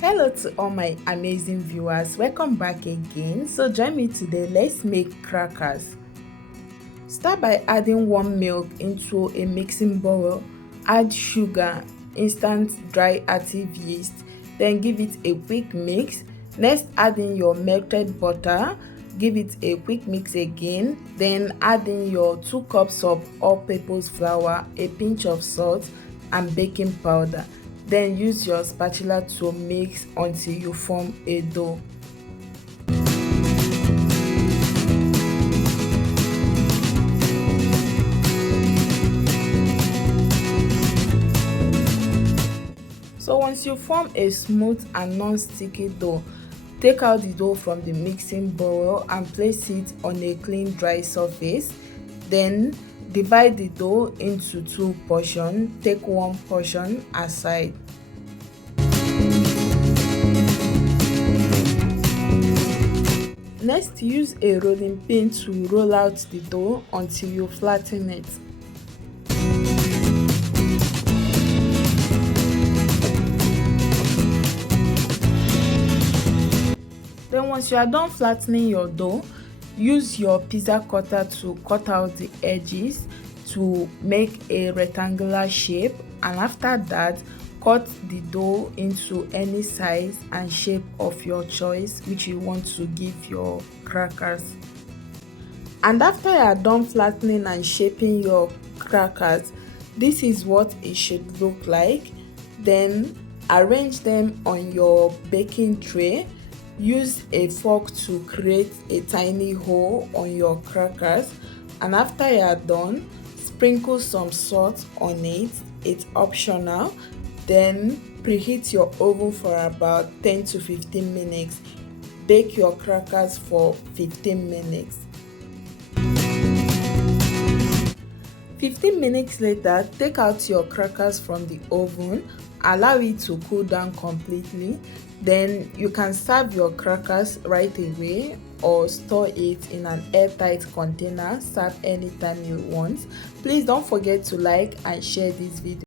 Hello to all my amazing viewers, welcome back again. So join me today, let's make crackers. Start by adding warm milk into a mixing bowl. Add sugar, instant dry active yeast, then give it a quick mix. Next, add in your melted butter, give it a quick mix again. Then add in your 2 cups of all-purpose flour, a pinch of salt and baking powder. Then use your spatula to mix until you form a dough. So once you form a smooth and non-sticky dough, take out the dough from the mixing bowl and place it on a clean dry surface. Then divide the dough into 2 portions. Take 1 portion aside. Next, use a rolling pin to roll out the dough until you flatten it. Then once you are done flattening your dough, use your pizza cutter to cut out the edges to make a rectangular shape, and after that cut the dough into any size and shape of your choice which you want to give your crackers. And after you are done flattening and shaping your crackers, this is what it should look like. Then arrange them on your baking tray. Use a fork to create a tiny hole on your crackers, and after you are done, sprinkle some salt on it. It's optional. Then preheat your oven for about 10 to 15 minutes. Bake your crackers for 15 minutes. 15 minutes later, take out your crackers from the oven, allow it to cool down completely. Then you can serve your crackers right away or store it in an airtight container. Serve anytime you want. Please don't forget to like and share this video.